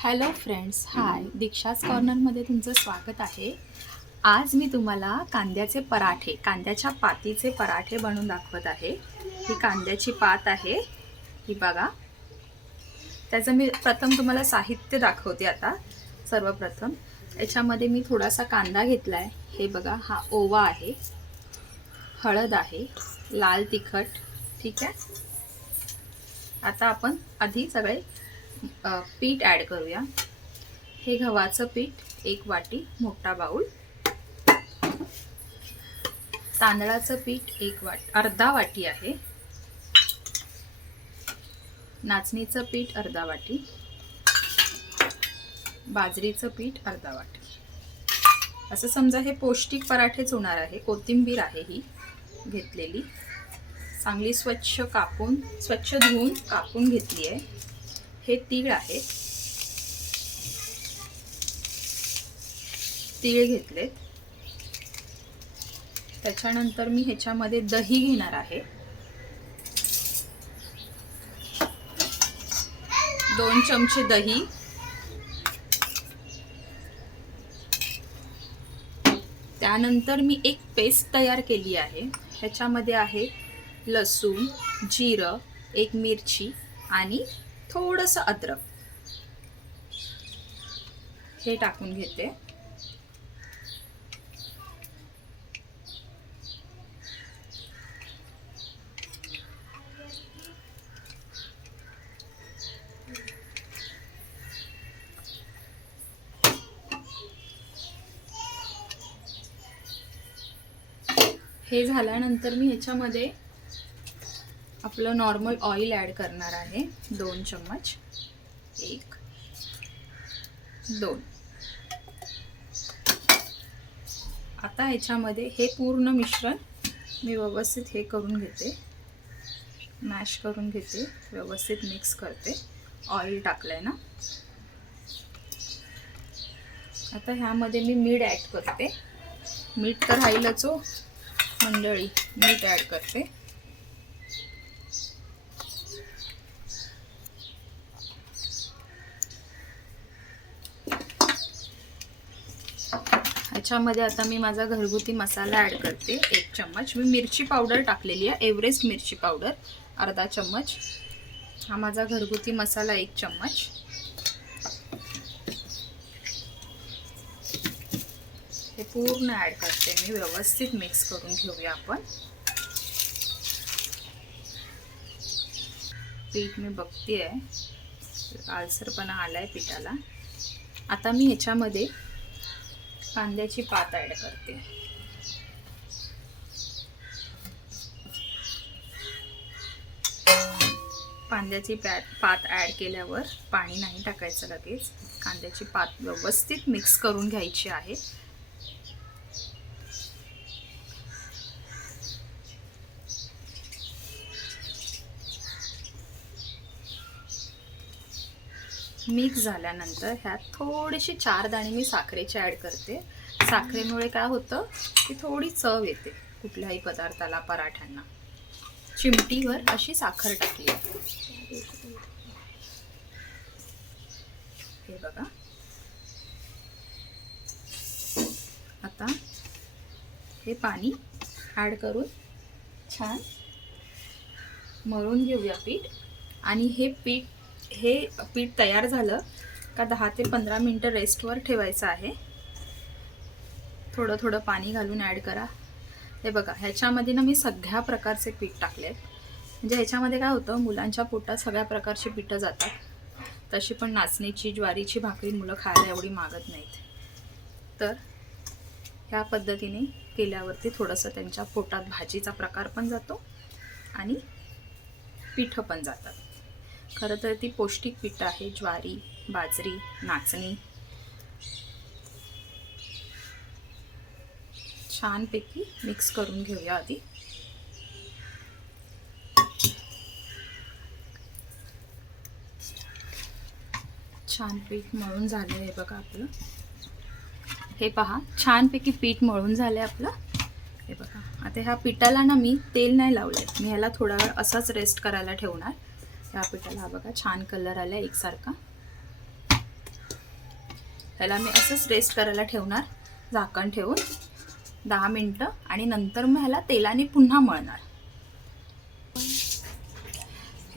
Hello friends hi. दीक्षाच कॉर्नरमध्ये तुमचं स्वागत आहे. आज मी तुम्हाला कांद्याचे पराठे कांद्याच्या पातीचे पराठे बनवून दाखवत आहे. ही कांद्याची पात आहे. ही बघा. त्याचं मी प्रथम तुम्हाला साहित्य दाखवते आता सर्वप्रथम. याच्यामध्ये मी थोडासा कांदा घेतला आहे हे बघा हा ओवा आहे. हळद आहे. लाल तिखट. ठीक आहे? आता आपण आधी सगळे पीठ ॲड करूया. हे गव्हाचं पीठ एक वाटी मोठा बाऊल. तांदळाचं पीठ एक वाट अर्धा वाटी आहे. नाचणीचं पीठ अर्धा वाटी. बाजरीचं पीठ अर्धा वाटी. असं समजा हे पौष्टिक पराठेच होणार आहे कोथिंबीर आहे ही घेतलेली. चांगली स्वच्छ कापून स्वच्छ धुवून कापून घेतली आहे. हे तीळ आहे. तीळ घेतलेत. त्याच्यानंतर मी ह्याच्यामध्ये दही घेणार आहे. दोन चमचे दही. त्यानंतर मी एक पेस्ट तयार केली आहे. ह्याच्यामध्ये आहे लसूण जिरं एक मिरची आणि थोडंसं अद्रक. हे टाकून घेते. हे झाल्यानंतर मी ह्याच्यामध्ये आपलं नॉर्मल ऑइल ॲड करणार आहे. दोन चम्मच. एक दोन. आता ह्याच्यामध्ये हे पूर्ण मिश्रण मी व्यवस्थित हे करून घेते. मॅश करून घेते. व्यवस्थित मिक्स करते. ऑइल टाकलं आहे ना? आता ह्यामध्ये मी मीठ ॲड करते. मीठ तर राहीलच हो मंडळी. मीठ ॲड करते. याच्यामध्ये आता मी माझा घरगुती मसाला ॲड करते. एक चम्मच. मी मिरची पावडर टाकलेली आहे. एव्हरेस्ट मिरची पावडर. अर्धा चम्मच. हा माझा घरगुती मसाला एक चम्मच. हे पूर्ण ॲड करते मी. व्यवस्थित मिक्स करून घेऊया आपण. पीठ मी बघते आहे आलसरपणा आहे पिठाला. आता मी ह्याच्यामध्ये कांद्याची पात ॲड करते. कांद्याची पॅट पात ॲड केल्यावर पाणी नाही टाकायचं लगेच. कांद्याची पात व्यवस्थित मिक्स करून घ्यायची आहे. मिक्स झाल्यानंतर ह्यात थोडीशी चार दाणे मी साखरेचे ॲड करते. साखरेमुळे काय होतं की थोडी चव येते कुठल्याही पदार्थाला पराठ्यांना. चिमटीवर अशी साखर टाकली. हे बघा. आता हे पाणी ॲड करून छान मळून घेऊया पीठ. आणि हे पीठ हे पीठ तयार झालं का दहा ते पंधरा मिनटं रेस्टवर ठेवायचं आहे. थोडं थोडं पाणी घालून ॲड करा. हे बघा ह्याच्यामध्ये ना मी सगळ्या प्रकारचे पीठ टाकले आहेत म्हणजे ह्याच्यामध्ये काय होतं मुलांच्या पोटात सगळ्या प्रकारची पिठं जातात. तशी पण नाचणीची ज्वारीची भाकरी मुलं खायला एवढी मागत नाहीत. तर ह्या पद्धतीने केल्यावरती थोडंसं त्यांच्या पोटात भाजीचा प्रकार पण जातो आणि पिठं पण जातात. खरं तर ती पौष्टिक पीठ आहे ज्वारी बाजरी नाचणी. छानपैकी मिक्स करून घेऊया आधी. छान पीठ मळून झालं आहे बघा आपलं. हे पहा छानपैकी पीठ मळून झालं आहे आपलं. हे बघा आता ह्या पिठाला ना मी तेल नाही लावले मी ह्याला थोडा वेळ असाच रेस्ट करायला ठेवणार. या पिठाला हा बघा छान कलर आला एकसारखा. ह्याला मी असंच रेस्ट करायला ठेवणार झाकण ठेवून दहा मिनटं आणि नंतर मग ह्याला तेलाने पुन्हा मळणार.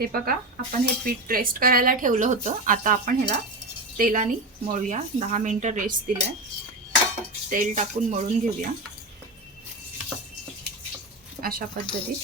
हे बघा आपण हे पीठ रेस्ट करायला ठेवलं होतं. आता आपण ह्याला तेलाने मळूया. दहा मिनटं रेस्ट दिलाय. तेल टाकून मळून घेऊया. अशा पद्धतीत.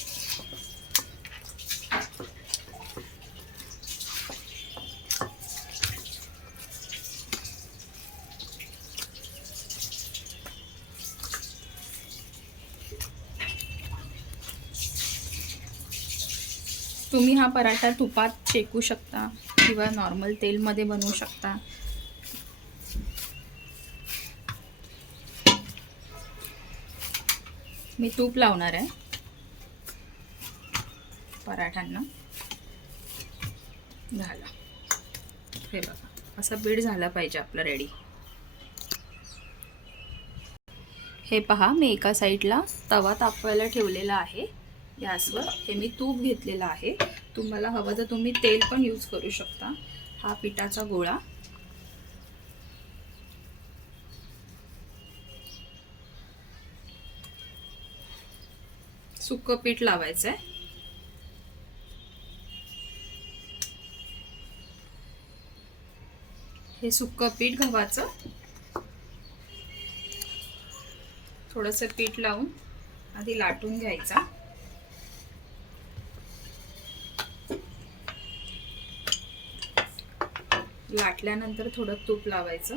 तुम्ही हा पराठा तुपात शेकू शकता किंवा नॉर्मल तेलमध्ये बनवू शकता. मी तूप लावणार आहे. पराठ्यांना. झाला. हे बघा असा बीड झाला पाहिजे आपलं रेडी हे पहा मी एका साईडला तवा तापवायला ठेवलेला आहे. गॅसवर. हे मी तूप घेतलेलं आहे. तुम्हाला हवं तर तुम्ही तेल पण यूज करू शकता. हा पिठाचा गोळा. सुकं पीठ लावायचं आहे हे सुक्क पीठ गव्हाचं. थोडंसं पीठ लावून आधी लाटून घ्यायचा. लाटल्यानंतर थोडं तूप लावायचं.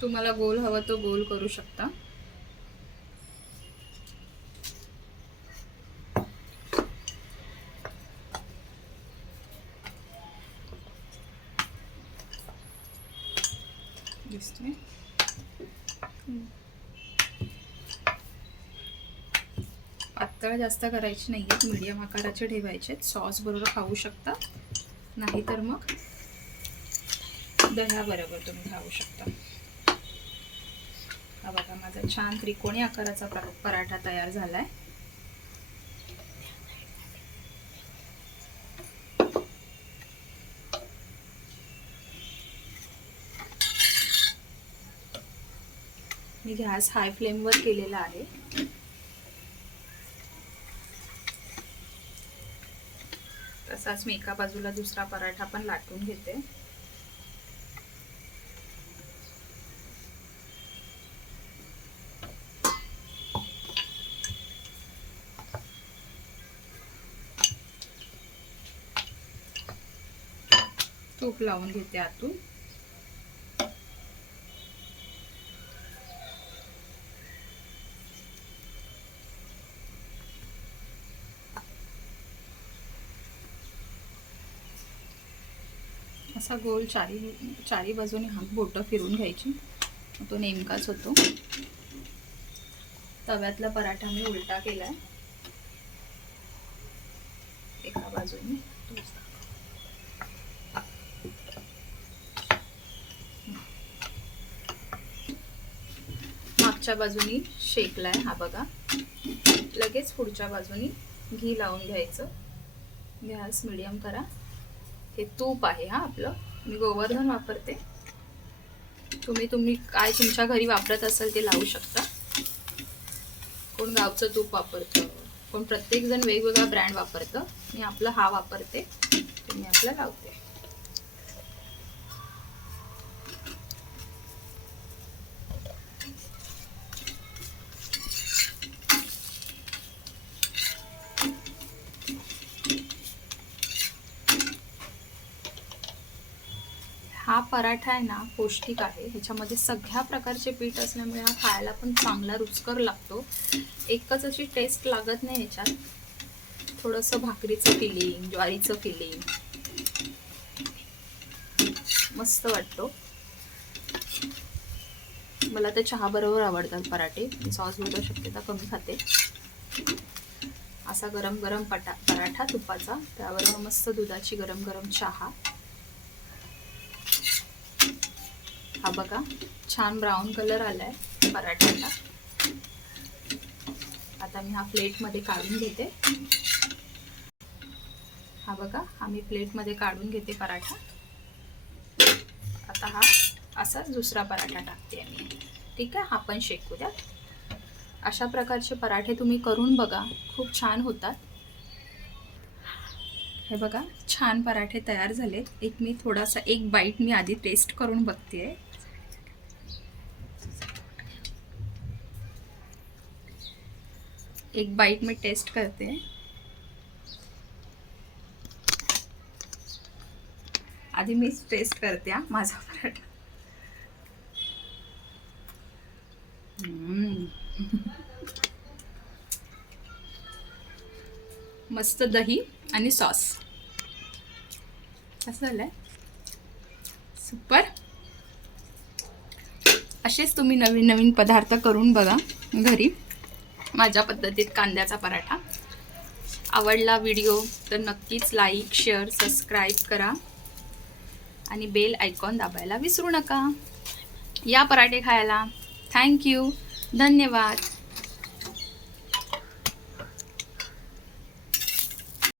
तुम्हाला गोल हवं तो गोल करू शकता. दिसतोय पातळ जास्त करायची नाही आहेत मीडियम आकाराचे ठेवायचे सॉस बरोबर खाऊ शकता. नाहीतर मग दह्याबरोबर तुम्ही खाऊ शकता. हा बघा माझा छान त्रिकोणी आकाराचा पराठा तयार झाला आहे मी गॅस हाय फ्लेमवर केलेला आहे. तसाच मी एका बाजूला दुसरा पराठा पण लाटून घेते. तूप लावून घेते आतून. असा गोल चारी चारी बाजूने हात बोटं फिरून घ्यायची. तो नेमकाच होतो. तव्यातला पराठा मी उलटा केला आहे एका बाजूने मागच्या बाजूनी शेकलाय हा बघा. लगेच पुढच्या बाजूनी घी लावून घ्यायचं. गॅस मिडियम करा. हे तूप आहे हा आपलं. मी गोवर्धन वापरते. तुम्ही तुम्ही काय तुमच्या घरी वापरत असाल ते लावू शकता. कोण गावचं तूप वापरतं कोण प्रत्येकजण वेगवेगळा ब्रँड वापरतं. मी आपलं हा वापरते तुम्ही मी आपलं लावते. हा पराठा आहे ना पौष्टिक आहे. ह्याच्यामध्ये सगळ्या प्रकारचे पीठ असल्यामुळे हा खायला पण चांगला रुचकर लागतो. एकच अशी टेस्ट लागत नाही ह्याच्यात. थोडंसं भाकरीचं फिलिंग ज्वारीचं फिलिंग मस्त वाटतो. मला तर चहा बरोबर आवडतात पराठे. सॉस बरोबर शक्यता कमी खाते. असा गरम गरम पटा पराठा तुपाचा. त्याबरोबर मस्त दुधाची गरम गरम चहा. हा बघा छान ब्राऊन कलर आलाय पराठ्याला आता मी हा प्लेटमध्ये काढून घेते. हा बघा हा मी प्लेटमध्ये काढून घेते पराठा. आता हा असाच दुसरा पराठा टाकते मी. ठीक आहे? हा पण शेकू द्या. अशा प्रकारचे पराठे तुम्ही करून बघा. खूप छान होतात. हे बघा छान पराठे तयार झालेत. एक मी थोडासा एक बाईट मी आधी टेस्ट करून बघते आहे एक बाईट मी टेस्ट करते आधी मी टेस्ट करते हा माझा पराठा। मस्त दही आणि सॉस कसं झालंय. सुपर असेच तुम्ही नवीन नवीन पदार्थ करून बघा घरी. माझ्या पद्धतीत कांद्याचा पराठा. आवडला व्हिडिओ तर नक्कीच लाईक शेअर सबस्क्राईब करा. आणि बेल आयकॉन दाबायला विसरू नका. या पराठे खायला. थँक्यू धन्यवाद.